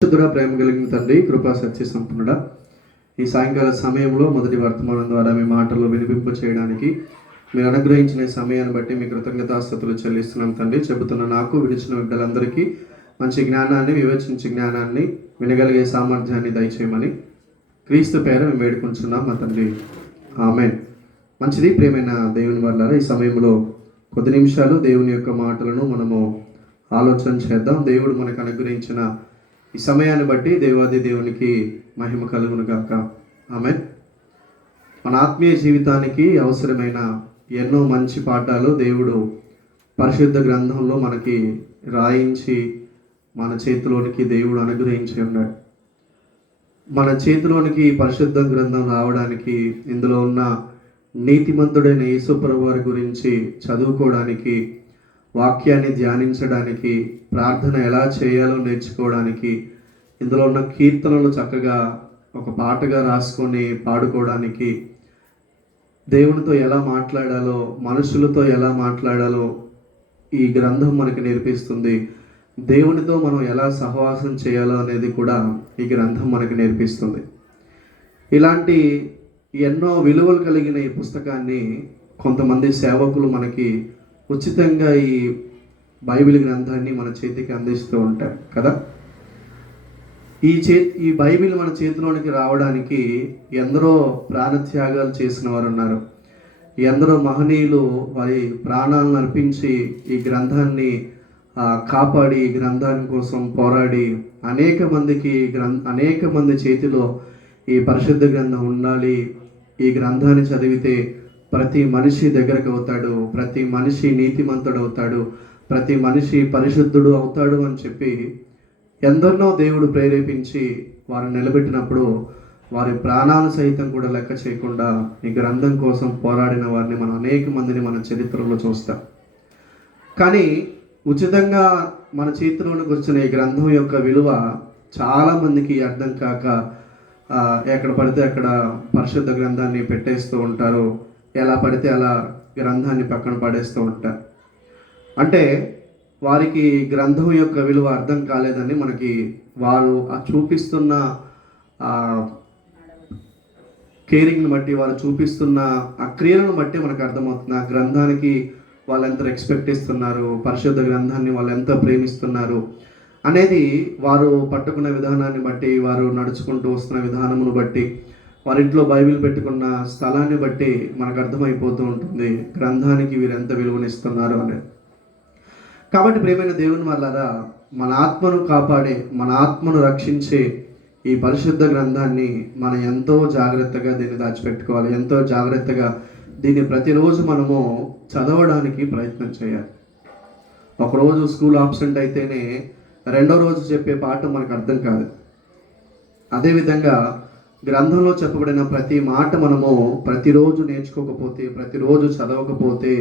పరిశుద్ధుడా, ప్రేమ కలిగిన తండ్రి, కృపా సత్య సంపన్నుడా, ఈ సాయంకాల సమయంలో మొదటి వర్తమానం ద్వారా మీ మాటల్లో వినిపింప చేయడానికి మీరు అనుగ్రహించిన సమయాన్ని బట్టి మీ కృతజ్ఞతాస్తుతులు చెల్లిస్తున్నాం తండ్రి. చెబుతున్న నాకు, విడిచిన బిడ్డలందరికీ మంచి జ్ఞానాన్ని, వివేచించే జ్ఞానాన్ని, వినగలిగే సామర్థ్యాన్ని దయచేయమని క్రీస్తు పేర మేము వేడుకుంటున్నాం మా తండ్రి. ఆమేన్. మంచిది. ప్రియమైన దేవుని వల్ల ఈ సమయంలో కొద్ది నిమిషాలు దేవుని యొక్క మాటలను మనము ఆలోచన చేద్దాం. దేవుడు మనకు అనుగ్రహించిన ఈ సమయాన్ని బట్టి దేవాది దేవునికి మహిమ కలుగును గాక. ఆమేన్. మన ఆత్మీయ జీవితానికి అవసరమైన ఎన్నో మంచి పాఠాలు దేవుడు పరిశుద్ధ గ్రంథంలో మనకి రాయించి మన చేతిలోనికి దేవుడు అనుగ్రహించి ఉన్నాడు. మన చేతిలోనికి పరిశుద్ధ గ్రంథం రావడానికి, ఇందులో ఉన్న నీతిమంతుడైన యేసుప్రభు వారి గురించి చదువుకోవడానికి, వాక్యాన్ని ధ్యానించడానికి, ప్రార్థన ఎలా చేయాలో నేర్చుకోవడానికి, ఇందులో ఉన్న కీర్తనలు చక్కగా ఒక పాటగా రాసుకొని పాడుకోవడానికి, దేవునితో ఎలా మాట్లాడాలో, మనుషులతో ఎలా మాట్లాడాలో ఈ గ్రంథం మనకి నేర్పిస్తుంది. దేవునితో మనం ఎలా సహవాసం చేయాలో అనేది కూడా ఈ గ్రంథం మనకి నేర్పిస్తుంది. ఇలాంటి ఎన్నో విలువలు కలిగిన ఈ పుస్తకాన్ని కొంతమంది సేవకులు మనకి ఉచితంగా ఈ బైబిల్ గ్రంథాన్ని మన చేతికి అందిస్తూ ఉంటారు కదా. ఈ బైబిల్ మన చేతిలోనికి రావడానికి ఎందరో ప్రాణత్యాగాలు చేసిన వారు ఉన్నారు. ఎందరో మహనీయులు వారి ప్రాణాలను అర్పించి ఈ గ్రంథాన్ని కాపాడి, ఈ గ్రంథాని కోసం పోరాడి అనేక మంది చేతిలో ఈ పరిశుద్ధ గ్రంథం ఉండాలి, ఈ గ్రంథాన్ని చదివితే ప్రతి మనిషి దగ్గరకు అవుతాడు, ప్రతి మనిషి నీతిమంతుడు అవుతాడు, ప్రతి మనిషి పరిశుద్ధుడు అవుతాడు అని చెప్పి ఎందరినో దేవుడు ప్రేరేపించి వారిని నిలబెట్టినప్పుడు వారి ప్రాణాలు సైతం కూడా లెక్క చేయకుండా ఈ గ్రంథం కోసం పోరాడిన వారిని మనం అనేక మందిని మన చరిత్రలో చూస్తాం. కానీ ఉచితంగా మన చేతిలోనికి వచ్చిన ఈ గ్రంథం యొక్క విలువ చాలామందికి అర్థం కాక ఎక్కడ పడితే అక్కడ పరిశుద్ధ గ్రంథాన్ని పెట్టేస్తూ ఉంటారు, ఎలా పడితే అలా గ్రంథాన్ని పక్కన పడేస్తూ ఉంటారు. అంటే వారికి గ్రంథం యొక్క విలువ అర్థం కాలేదని మనకి వారు చూపిస్తున్న కేరింగ్ని బట్టి, వారు చూపిస్తున్న ఆ క్రియలను బట్టి మనకు అర్థమవుతుంది. ఆ గ్రంథానికి వాళ్ళు ఎంత రెస్పెక్ట్ ఇస్తున్నారు, పరిశుద్ధ గ్రంథాన్ని వాళ్ళు ఎంత ప్రేమిస్తున్నారు అనేది వారు పట్టుకున్న విధానాన్ని బట్టి, వారు నడుచుకుంటూ వస్తున్న విధానమును బట్టి, వారి ఇంట్లో బైబిల్ పెట్టుకున్న స్థలాన్ని బట్టి మనకు అర్థమైపోతూ ఉంటుంది గ్రంథానికి వీరు ఎంత విలువనిస్తున్నారు అనేది. కాబట్టి ప్రియమైన దేవుని వల్లరా, మన ఆత్మను కాపాడే, మన ఆత్మను రక్షించే ఈ పరిశుద్ధ గ్రంథాన్ని మనం ఎంతో జాగ్రత్తగా దీన్ని దాచిపెట్టుకోవాలి. ఎంతో జాగ్రత్తగా దీన్ని ప్రతిరోజు మనము చదవడానికి ప్రయత్నం చేయాలి. ఒకరోజు స్కూల్ ఆబ్సెంట్ అయితేనే రెండో రోజు చెప్పే పాఠం మనకు అర్థం కాదు. అదేవిధంగా గ్రంథంలో చెప్పబడిన ప్రతి మాట మనము ప్రతిరోజు నేర్చుకోకపోతే, ప్రతిరోజు చదవకపోతే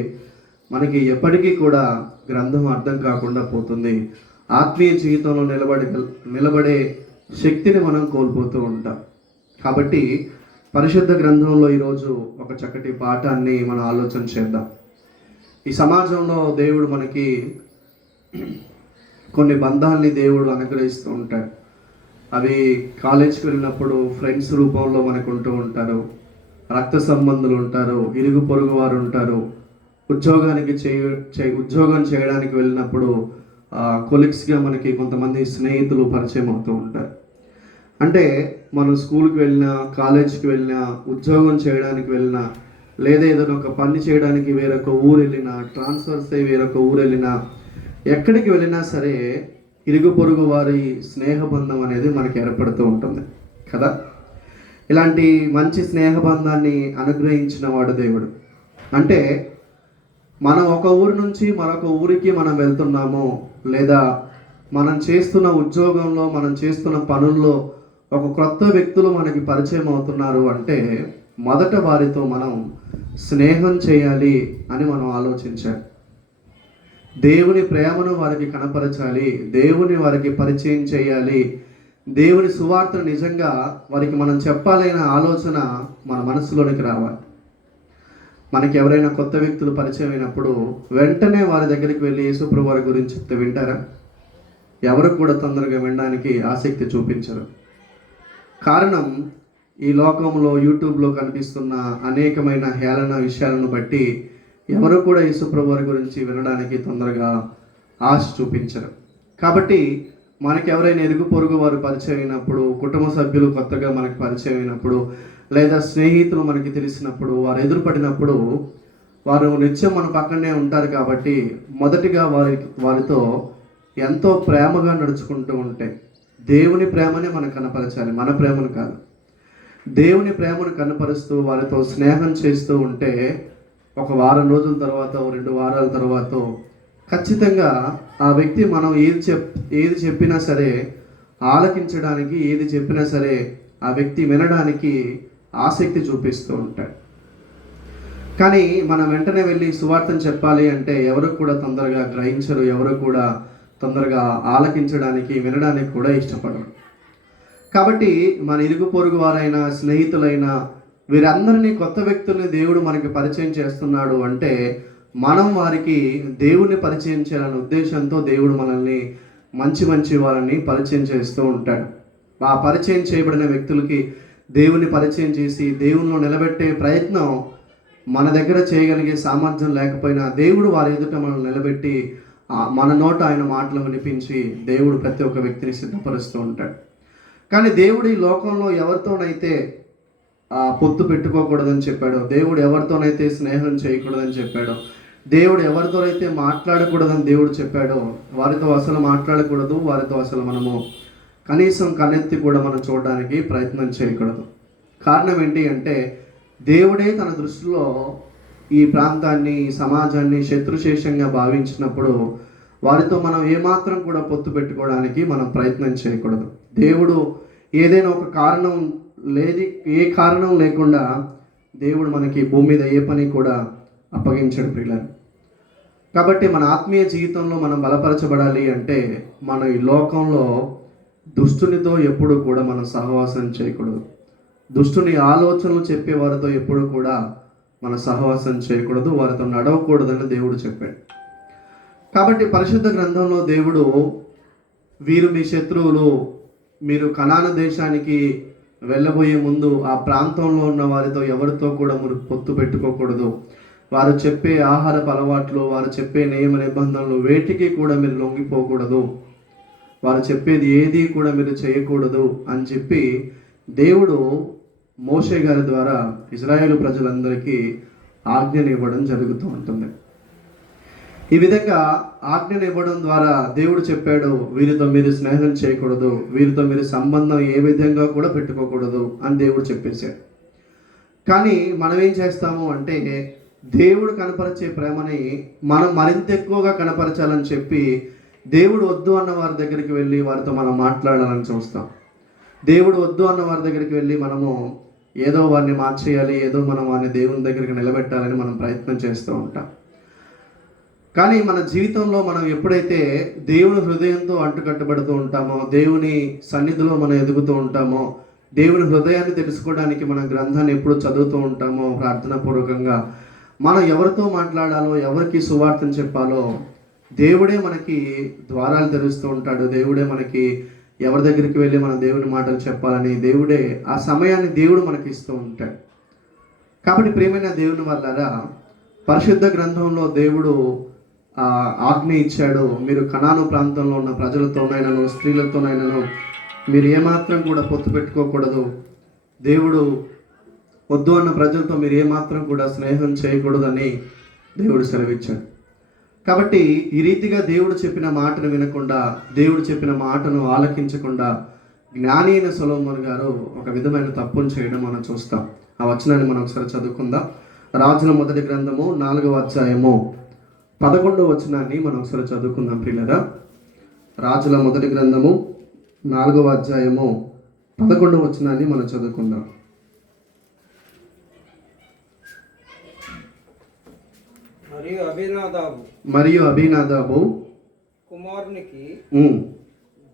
మనకి ఎప్పటికీ కూడా గ్రంథం అర్థం కాకుండా పోతుంది. ఆత్మీయ జీవితంలో నిలబడే శక్తిని మనం కోల్పోతూ ఉంటాం. కాబట్టి పరిశుద్ధ గ్రంథంలో ఈరోజు ఒక చక్కటి పాఠాన్ని మనం ఆలోచన చేద్దాం. ఈ సమాజంలో దేవుడు మనకి కొన్ని బంధాలని దేవుడు అనుగ్రహిస్తూ ఉంటాడు. అవి కాలేజ్కి వెళ్ళినప్పుడు ఫ్రెండ్స్ రూపంలో మనకు ఉంటూ ఉంటారు, రక్త సంబంధులు ఉంటారు, ఇరుగు పొరుగు వారు ఉంటారు, ఉద్యోగం చేయడానికి వెళ్ళినప్పుడు కొలీగ్స్గా మనకి కొంతమంది స్నేహితులు పరిచయం అవుతూ ఉంటారు. అంటే మనం స్కూల్కి వెళ్ళినా, కాలేజ్కి వెళ్ళినా, ఉద్యోగం చేయడానికి వెళ్ళినా, లేదా ఏదైనా ఒక పని చేయడానికి వేరొక ఊరు వెళ్ళినా, ట్రాన్స్ఫర్స్ అయ్యి వేరొక ఊరు వెళ్ళినా, ఎక్కడికి వెళ్ళినా సరే ఇరుగు పొరుగు వారి స్నేహబంధం అనేది మనకి ఏర్పడుతూ ఉంటుంది కదా. ఇలాంటి మంచి స్నేహబంధాన్ని అనుగ్రహించిన వాడు దేవుడు. అంటే మనం ఒక ఊరు నుంచి మరొక ఊరికి మనం వెళ్తున్నాము, లేదా మనం చేస్తున్న ఉద్యోగంలో, మనం చేస్తున్న పనుల్లో ఒక కొత్త వ్యక్తులు మనకి పరిచయం అవుతున్నారు అంటే మొదట వారితో మనం స్నేహం చేయాలి అని మనం ఆలోచించాలి. దేవుని ప్రేమను వారికి కనపరచాలి, దేవుని వారికి పరిచయం చేయాలి, దేవుని సువార్తను నిజంగా వారికి మనం చెప్పాలనే ఆలోచన మన మనసులోనికి రావాలి. మనకి ఎవరైనా కొత్త వ్యక్తులు పరిచయం అయినప్పుడు వెంటనే వారి దగ్గరికి వెళ్ళి యేసుప్రభు వారి గురించి చెప్తే వింటారా? ఎవరు కూడా తొందరగా వినడానికి ఆసక్తి చూపించరు. కారణం, ఈ లోకంలో యూట్యూబ్లో కనిపిస్తున్న అనేకమైన హేళన విషయాలను బట్టి ఎవరు కూడా యేసుప్రభు వారి గురించి వినడానికి తొందరగా ఆశ చూపించరు. కాబట్టి మనకి ఎవరైనా ఇరుగు పొరుగు వారు పరిచయం అయినప్పుడు, కుటుంబ సభ్యులు కొత్తగా మనకి పరిచయం అయినప్పుడు, లేదా స్నేహితులు మనకి తెలిసినప్పుడు, వారు ఎదురుపడినప్పుడు వారు నిత్యం మన పక్కనే ఉంటారు కాబట్టి మొదటిగా వారితో ఎంతో ప్రేమగా నడుచుకుంటూ ఉంటే, దేవుని ప్రేమనే మనం కనపరచాలి, మన ప్రేమను కాదు. దేవుని ప్రేమను కనపరుస్తూ వారితో స్నేహం చేస్తూ ఉంటే ఒక వారం రోజుల తర్వాత, 2 వారాల తర్వాత ఖచ్చితంగా ఆ వ్యక్తి మనం ఏది చెప్పినా సరే ఆలకించడానికి, ఏది చెప్పినా సరే ఆ వ్యక్తి వినడానికి ఆసక్తి చూపిస్తూ ఉంటాడు. కానీ మనం వెంటనే వెళ్ళి సువార్తను చెప్పాలి అంటే ఎవరు కూడా తొందరగా గ్రహించరు, ఎవరు కూడా తొందరగా ఆలకించడానికి, వినడానికి కూడా ఇష్టపడరు. కాబట్టి మన ఇరుగు పొరుగు వారైనా, స్నేహితులైనా, వీరందరినీ కొత్త వ్యక్తుల్ని దేవుడు మనకి పరిచయం చేస్తున్నాడు అంటే మనం వారికి దేవుణ్ణి పరిచయం చేయాలనే ఉద్దేశంతో దేవుడు మనల్ని మంచి వాళ్ళని పరిచయం చేస్తూ ఉంటాడు. ఆ పరిచయం చేయబడిన వ్యక్తులకి దేవుని పరిచయం చేసి దేవునిలో నిలబెట్టే ప్రయత్నం మన దగ్గర చేయగలిగే సామర్థ్యం లేకపోయినా దేవుడు వారి ఎదుట మనల్ని నిలబెట్టి మన నోట ఆయన మాటలు వినిపించి దేవుడు ప్రతి ఒక్క వ్యక్తిని సిద్ధపరుస్తూ ఉంటాడు. కానీ దేవుడు ఈ లోకంలో ఎవరితోనైతే పొత్తు పెట్టుకోకూడదని చెప్పాడో, దేవుడు ఎవరితోనైతే స్నేహం చేయకూడదని చెప్పాడో, దేవుడు ఎవరితోనైతే మాట్లాడకూడదని దేవుడు చెప్పాడో వారితో అసలు మాట్లాడకూడదు, వారితో అసలు మనము కనీసం కన్నెత్తి కూడా మనం చూడడానికి ప్రయత్నం చేయకూడదు. కారణం ఏంటి అంటే దేవుడే తన దృష్టిలో ఈ ప్రాంతాన్ని, ఈ సమాజాన్ని శత్రుశేషంగా భావించినప్పుడు వారితో మనం ఏమాత్రం కూడా పొత్తు పెట్టుకోవడానికి మనం ప్రయత్నం చేయకూడదు. దేవుడు ఏదైనా ఒక కారణం ఏ కారణం లేకుండా దేవుడు మనకి భూమి మీద ఏ పని కూడా అప్పగించడు ప్రియులారా. కాబట్టి మన ఆత్మీయ జీవితంలో మనం బలపరచబడాలి అంటే మన ఈ లోకంలో దుష్టునితో ఎప్పుడు కూడా మనం సహవాసం చేయకూడదు. దుష్టుని ఆలోచనలు చెప్పే వారితో ఎప్పుడు కూడా మన సహవాసం చేయకూడదు, వారితో నడవకూడదని దేవుడు చెప్పాడు. కాబట్టి పరిశుద్ధ గ్రంథంలో దేవుడు వీరు మీ శత్రువులు, మీరు కనాను దేశానికి వెళ్ళబోయే ముందు ఆ ప్రాంతంలో ఉన్న వారితో ఎవరితో కూడా మీరు పొత్తు పెట్టుకోకూడదు, వారు చెప్పే ఆహారపు అలవాట్లు, వారు చెప్పే నియమ నిబంధనలు వేటికి కూడా మీరు లొంగిపోకూడదు, వారు చెప్పేది ఏది కూడా మీరు చేయకూడదు అని చెప్పి దేవుడు మోషే గారి ద్వారా ఇజ్రాయేలు ప్రజలందరికీ ఆజ్ఞను ఇవ్వడం జరుగుతూ ఉంటుంది. ఈ విధంగా ఆజ్ఞను ఇవ్వడం ద్వారా దేవుడు చెప్పాడు, వీరితో మీరు స్నేహం చేయకూడదు, వీరితో మీరు సంబంధం ఏ విధంగా కూడా పెట్టుకోకూడదు అని దేవుడు చెప్పేశాడు. కానీ మనం ఏం చేస్తాము అంటే దేవుడు కనపరిచే ప్రేమని మనం మరింత ఎక్కువగా కనపరచాలని చెప్పి దేవుడు వద్దు అన్న వారి దగ్గరికి వెళ్ళి వారితో మనం మాట్లాడాలని చూస్తాం. దేవుడు వద్దు అన్న వారి దగ్గరికి వెళ్ళి మనము ఏదో వారిని మార్చేయాలి, ఏదో మనం వారిని దేవుని దగ్గరికి నిలబెట్టాలని మనం ప్రయత్నం చేస్తూ ఉంటాం. కానీ మన జీవితంలో మనం ఎప్పుడైతే దేవుని హృదయంతో అంటుకట్టబడుతూ ఉంటామో, దేవుని సన్నిధిలో మనం ఎదుగుతూ ఉంటామో, దేవుని హృదయాన్ని తెలుసుకోవడానికి మనం గ్రంథాన్ని ఎప్పుడు చదువుతూ ఉంటామో ప్రార్థనాపూర్వకంగా, మనం ఎవరితో మాట్లాడాలో, ఎవరికి సువార్తను చెప్పాలో దేవుడే మనకి ద్వారాలు తెరుస్తూ ఉంటాడు. దేవుడే మనకి ఎవరి దగ్గరికి వెళ్ళి మన దేవుని మాటలు చెప్పాలని దేవుడే ఆ సమయాన్ని దేవుడు మనకి ఇస్తూ ఉంటాడు. కాబట్టి ప్రియమైన దేవుని వల్లారా, పరిశుద్ధ గ్రంథంలో దేవుడు ఆజ్ఞ ఇచ్చాడు, మీరు కనాను ప్రాంతంలో ఉన్న ప్రజలతోనైనాను, స్త్రీలతోనైనాను మీరు ఏమాత్రం కూడా పొత్తు పెట్టుకోకూడదు, దేవుడు వద్దు అన్న ప్రజలతో మీరు ఏమాత్రం కూడా స్నేహం చేయకూడదని దేవుడు సెలవిచ్చాడు. కాబట్టి ఈ రీతిగా దేవుడు చెప్పిన మాటను వినకుండా, దేవుడు చెప్పిన మాటను ఆలకించకుండా జ్ఞాని అయిన సొలొమోను గారు ఒక విధమైన తప్పును చేయడం మనం చూస్తాం. ఆ వచనాన్ని మనం ఒకసారి చదువుకుందాం. రాజుల మొదటి గ్రంథము 4వ అధ్యాయము 11వ వచనాన్ని మనం ఒకసారి చదువుకుందాం ప్రియులారా. రాజుల మొదటి గ్రంథము 4వ అధ్యాయము 11వ వచనాన్ని మనం చదువుకుందాం. మరియు అభినాదాబు కుమారునికి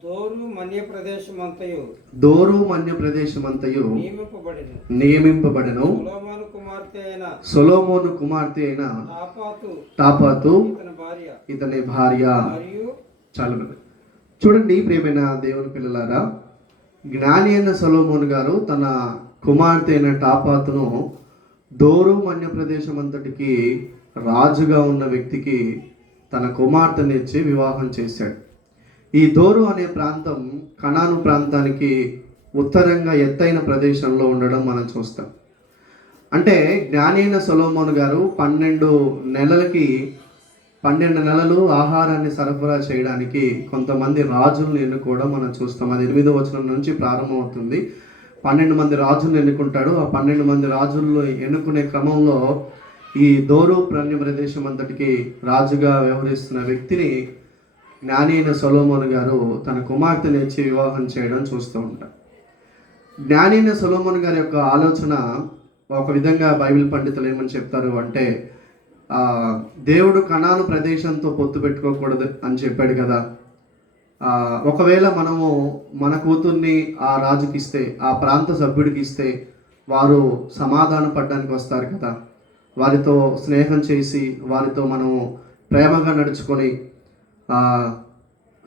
దోరు మన్య ప్రదేశమంతయు నియమింపబడెను. సొలొమోను కుమార్తె అయిన తాపాతు ఇతని భార్య. చాలు చూడండి ప్రియమైన దేవుని పిల్లలారా, జ్ఞాని అయిన సొలొమోను గారు తన కుమార్తె అయిన టాపాతును దోరు మన్య ప్రదేశం అంతటికి రాజుగా ఉన్న వ్యక్తికి తన కుమార్తెని ఇచ్చి వివాహం చేశాడు. ఈ దోరు అనే ప్రాంతం కనాను ప్రాంతానికి ఉత్తరంగా ఎత్తైన ప్రదేశంలో ఉండడం మనం చూస్తాం. అంటే జ్ఞాని అయిన సొలొమోను గారు 12 నెలలు ఆహారాన్ని సరఫరా చేయడానికి కొంతమంది రాజులను ఎన్నుకోవడం మనం చూస్తాం. అది 8వ వచనం నుంచి ప్రారంభమవుతుంది. 12 మంది రాజులను ఎన్నుకుంటాడు. ఆ 12 మంది రాజులను ఎన్నుకునే క్రమంలో ఈ దోరు ప్రాంత్య ప్రదేశం అంతటికి రాజుగా వ్యవహరిస్తున్న వ్యక్తిని జ్ఞాని అయిన సొలొమోను గారు తన కుమార్తెని ఇచ్చి వివాహం చేయడం చూస్తూ ఉంటాం. జ్ఞాని అయిన సొలొమోను గారి యొక్క ఆలోచన ఒక విధంగా బైబిల్ పండితులు ఏమని చెప్తారు అంటే, దేవుడు కనాను ప్రదేశంతో పొత్తు పెట్టుకోకూడదు అని చెప్పాడు కదా. ఒకవేళ మనము మన కూతుర్ని ఆ రాజుకి ఇస్తే, ఆ ప్రాంత సభ్యుడికి ఇస్తే వారు సమాధాన పడడానికి వస్తారు కదా. వారితో స్నేహం చేసి వారితో మనము ప్రేమగా నడుచుకొని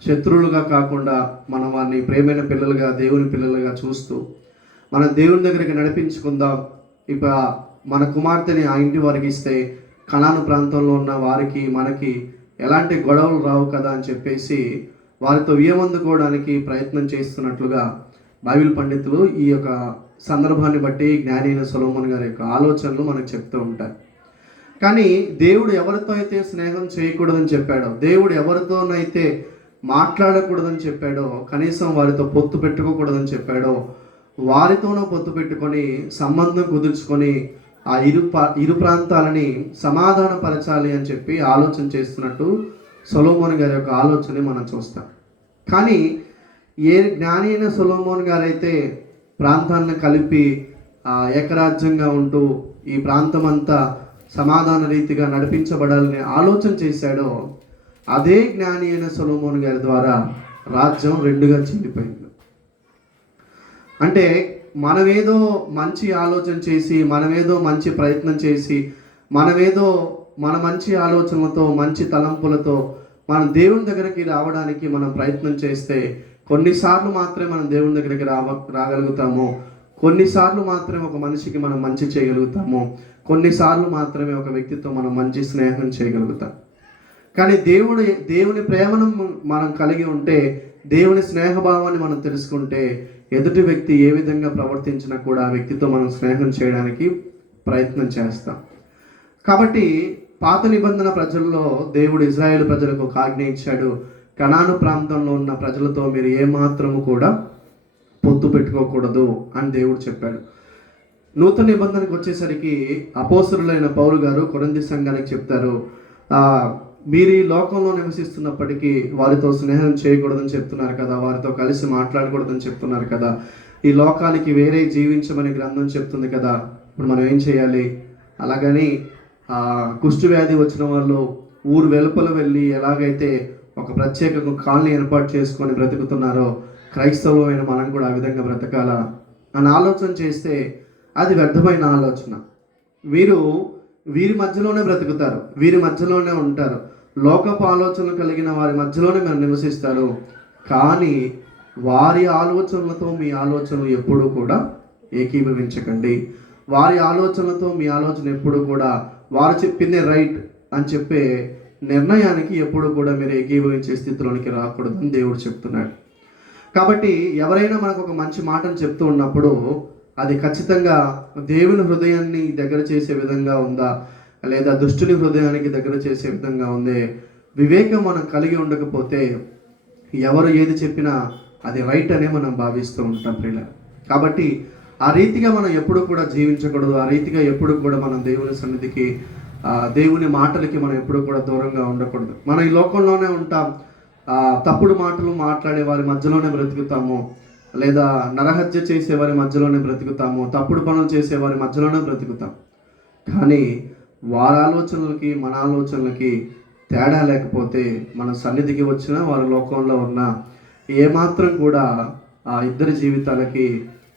శత్రువులుగా కాకుండా మనం వారిని ప్రేమైన పిల్లలుగా, దేవుని పిల్లలుగా చూస్తూ మన దేవుని దగ్గరికి నడిపించుకుందాం. ఇక మన కుమార్తెని ఆ ఇంటి వారికి ఇస్తే కనాను ప్రాంతంలో ఉన్న వారికి మనకి ఎలాంటి గొడవలు రావు కదా అని చెప్పేసి వారితో వియమందుకోవడానికి ప్రయత్నం చేస్తున్నట్లుగా బైబిల్ పండితులు ఈ యొక్క సందర్భాన్ని బట్టి జ్ఞాని అయిన సొలొమోను గారి యొక్క ఆలోచనలు మనకు చెప్తూ ఉంటారు. కానీ దేవుడు ఎవరితో అయితే స్నేహం చేయకూడదని చెప్పాడో, దేవుడు ఎవరితోనైతే మాట్లాడకూడదని చెప్పాడో, కనీసం వారితో పొత్తు పెట్టుకోకూడదని చెప్పాడో, వారితోనూ పొత్తు పెట్టుకొని సంబంధం కుదుర్చుకొని ఆ ఇరు ప్రాంతాలని సమాధానపరచాలి అని చెప్పి ఆలోచన చేస్తున్నట్టు సొలొమోను గారి యొక్క ఆలోచన మనం చూస్తాం. కానీ ఏ జ్ఞాని అయిన సొలొమోను గారైతే ప్రాంతాలను కలిపి ఏకరాజ్యంగా ఉంటూ ఈ ప్రాంతం అంతా సమాధాన రీతిగా నడిపించబడాలని ఆలోచన చేశాడో, అదే జ్ఞాని అయిన సొలొమోను గారి ద్వారా రాజ్యం 2గా చీలిపోయింది. అంటే మనమేదో మంచి ఆలోచన చేసి, మనమేదో మంచి ప్రయత్నం చేసి, మనమేదో మన మంచి ఆలోచనలతో, మంచి తలంపులతో మనం దేవుని దగ్గరికి రావడానికి మనం ప్రయత్నం చేస్తే కొన్నిసార్లు మాత్రమే మనం దేవుని దగ్గరికి రాగలుగుతాము. కొన్నిసార్లు మాత్రమే ఒక మనిషికి మనం మంచి చేయగలుగుతాము. కొన్నిసార్లు మాత్రమే ఒక వ్యక్తితో మనం మంచి స్నేహం చేయగలుగుతాం. కానీ దేవుని ప్రేమను మనం కలిగి ఉంటే, దేవుని స్నేహభావాన్ని మనం తెలుసుకుంటే, ఎదుటి వ్యక్తి ఏ విధంగా ప్రవర్తించినా కూడా ఆ వ్యక్తితో మనం స్నేహం చేయడానికి ప్రయత్నం చేస్తాం. కాబట్టి పాత నిబంధన ప్రజల్లో దేవుడు ఇజ్రాయేల్ ప్రజలకు ఒక ఆజ్ఞ ఇచ్చాడు. కనాను ప్రాంతంలో ఉన్న ప్రజలతో మీరు ఏమాత్రము కూడా పొత్తు పెట్టుకోకూడదు అని దేవుడు చెప్పాడు. నూతన నిబంధనకు వచ్చేసరికి అపోస్తలులైన పౌలు గారు కొరింథీ సంఘానికి చెప్తారు, మీరు ఈ లోకంలో నివసిస్తున్నప్పటికీ వారితో స్నేహం చేయకూడదని చెప్తున్నారు కదా, వారితో కలిసి మాట్లాడకూడదని చెప్తున్నారు కదా, ఈ లోకానికి వేరే జీవించమని గ్రంథం చెప్తుంది కదా, ఇప్పుడు మనం ఏం చేయాలి? అలాగని కుష్టు వ్యాధి వచ్చిన వాళ్ళు ఊరు వెలుపల వెళ్ళి ఎలాగైతే ఒక ప్రత్యేక కాలనీ ఏర్పాటు చేసుకొని బ్రతుకుతున్నారో, క్రైస్తవులైన మనం కూడా ఆ విధంగా బ్రతకాలా అని ఆలోచన చేస్తే అది వ్యర్థమైన ఆలోచన. వీరి మధ్యలోనే బ్రతుకుతారు, వీరి మధ్యలోనే ఉంటారు, లోకపు ఆలోచనలు కలిగిన వారి మధ్యలోనే మీరు నివసిస్తారు. కానీ వారి ఆలోచనలతో మీ ఆలోచనలు ఎప్పుడూ కూడా ఏకీభవించకండి. వారి ఆలోచనలతో మీ ఆలోచన ఎప్పుడు కూడా వారు చెప్పిందే రైట్ అని చెప్పే నిర్ణయానికి ఎప్పుడు కూడా మీరు ఏకీభవించే స్థితిలోనికి రాకూడదని దేవుడు చెప్తున్నాడు. కాబట్టి ఎవరైనా మనకు ఒక మంచి మాటను చెప్తూ ఉన్నప్పుడు అది ఖచ్చితంగా దేవుని హృదయాన్ని దగ్గర చేసే విధంగా ఉందా, లేదా దుష్టుని హృదయానికి దగ్గర చేసే విధంగా ఉందే, వివేకం మనం కలిగి ఉండకపోతే ఎవరు ఏది చెప్పినా అది రైట్ అనే మనం భావిస్తూ ఉంటాం ప్రియుల. కాబట్టి ఆ రీతిగా మనం ఎప్పుడు కూడా జీవించకూడదు. ఆ రీతిగా ఎప్పుడు కూడా మనం దేవుని సన్నిధికి, దేవుని మాటలకి మనం ఎప్పుడు కూడా దూరంగా ఉండకూడదు. మనం ఈ లోకంలోనే ఉంటాం, తప్పుడు మాటలు మాట్లాడే వారి మధ్యలోనే బ్రతుకుతాము, లేదా నరహత్య చేసే వారి మధ్యలోనే బ్రతుకుతాము, తప్పుడు పనులు చేసే వారి మధ్యలోనే బ్రతుకుతాం. కానీ వారి ఆలోచనలకి మన ఆలోచనలకి తేడా లేకపోతే మన సన్నిధికి వచ్చిన వారి లోకంలో ఉన్న ఏమాత్రం కూడా ఆ ఇద్దరి జీవితాలకి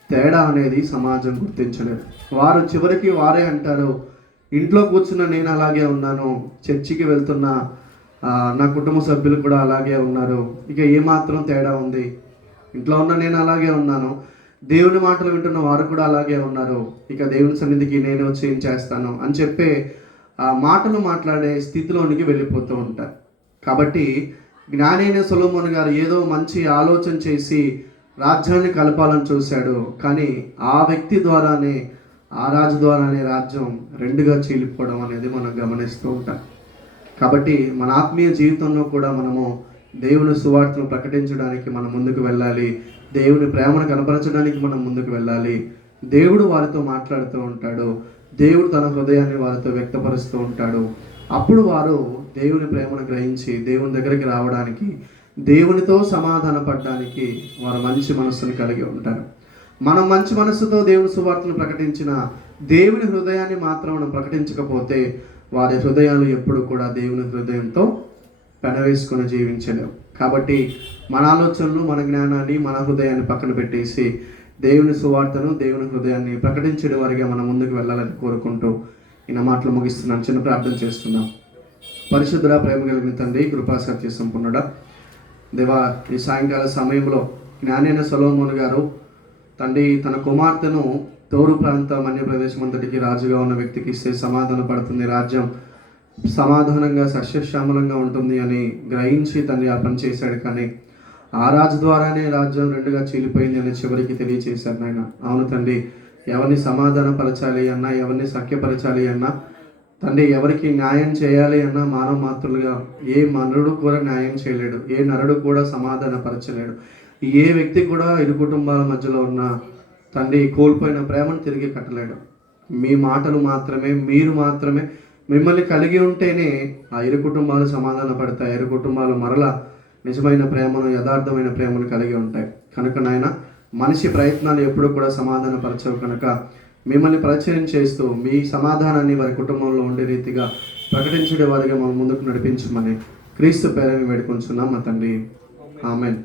తేడా అనేది సమాజం గుర్తించలేదు. వారు చివరికి వారే అంటారు, ఇంట్లో కూర్చున్న నేను అలాగే ఉన్నాను, చర్చికి వెళ్తున్నా నా కుటుంబ సభ్యులు కూడా అలాగే ఉన్నారు, ఇక ఏమాత్రం తేడా ఉంది, ఇంట్లో ఉన్న నేను అలాగే ఉన్నాను, దేవుని మాటలు వింటున్న వారు కూడా అలాగే ఉన్నారు, ఇక దేవుని సన్నిధికి నేను వచ్చి ఏం చేస్తాను అని చెప్పే ఆ మాటలు మాట్లాడే స్థితిలోనికి వెళ్ళిపోతూ ఉంటారు. కాబట్టి జ్ఞాని అయిన సొలొమోను గారు ఏదో మంచి ఆలోచన చేసి రాజ్యాన్ని కలపాలని చూశాడు, కానీ ఆ వ్యక్తి ద్వారానే, ఆ రాజు ద్వారానే రాజ్యం రెండుగా చీలిపోవడం అనేది మనం గమనిస్తూ ఉంటాం. కాబట్టి మన ఆత్మీయ జీవితంలో కూడా మనము దేవుని సువార్తను ప్రకటించడానికి మనం ముందుకు వెళ్ళాలి, దేవుని ప్రేమను కనపరచడానికి మనం ముందుకు వెళ్ళాలి. దేవుడు వారితో మాట్లాడుతూ ఉంటాడు, దేవుడు తన హృదయాన్ని వారితో వ్యక్తపరుస్తూ ఉంటాడు. అప్పుడు వారు దేవుని ప్రేమను గ్రహించి దేవుని దగ్గరికి రావడానికి, దేవునితో సమాధాన పడడానికి వారు మంచి మనస్సును కలిగి ఉంటారు. మనం మంచి మనస్సుతో దేవుని సువార్తను ప్రకటించిన దేవుని హృదయాన్ని మాత్రం మనం ప్రకటించకపోతే వారి హృదయాలు ఎప్పుడు కూడా దేవుని హృదయంతో పెనవేసుకొని జీవించలేవు. కాబట్టి మన ఆలోచనలు, మన జ్ఞానాన్ని, మన హృదయాన్ని పక్కన పెట్టేసి దేవుని సువార్తను, దేవుని హృదయాన్ని ప్రకటించే వారిగా మనం ముందుకు వెళ్ళాలని కోరుకుంటూ ఈ మాటలు ముగిస్తున్నాను. చిన్న ప్రార్థన చేస్తున్నాం. పరిశుద్ధుడ, ప్రేమ కలిగిన తండ్రి, కృపా సత్య సంపన్నుడా, దేవా, ఈ సాయంకాల సమయంలో జ్ఞాని అయిన సొలొమోను గారు తండ్రి తన కుమార్తెను తూరు ప్రాంతం మధ్యప్రదేశం అంతటికి రాజుగా ఉన్న వ్యక్తికి ఇస్తే సమాధాన పడుతుంది, రాజ్యం సమాధానంగా సస్యశ్యామలంగా ఉంటుంది అని గ్రహించి తండ్రి ఆ పని చేశాడు. కానీ ఆ రాజు ద్వారానే రాజ్యం రెండుగా చీలిపోయింది అని చివరికి తెలియచేశారు నాయన. అవును తండ్రి, ఎవరిని సమాధాన పరచాలి అన్నా, ఎవరిని సఖ్యపరచాలి అన్నా, తండ్రి ఎవరికి న్యాయం చేయాలి అన్నా మానవ మాత్రులుగా ఏ నరుడు కూడా న్యాయం చేయలేడు, ఏ నరుడు కూడా సమాధాన పరచలేడు. ఏ వ్యక్తి కూడా ఇరు కుటుంబాల మధ్యలో ఉన్న తండ్రి కోల్పోయిన ప్రేమను తిరిగి కట్టలేడు. మీ మాటలు మాత్రమే, మీరు మాత్రమే మిమ్మల్ని కలిగి ఉంటేనే ఆ ఇరు కుటుంబాలు సమాధాన పడతాయి, ఇరు కుటుంబాలు మరలా నిజమైన ప్రేమను, యథార్థమైన ప్రేమను కలిగి ఉంటాయి. కనుక నాయన, మనిషి ప్రయత్నాలు ఎప్పుడు కూడా సమాధాన పరచవు. కనుక మిమ్మల్ని పరిచయం చేస్తూ మీ సమాధానాన్ని వారి కుటుంబంలో ఉండే రీతిగా ప్రకటించే వారిగా మనం ముందుకు నడిపించమని క్రీస్తు పేరని వేడుకొంచున్నాం మా తండ్రి. ఆమెన్.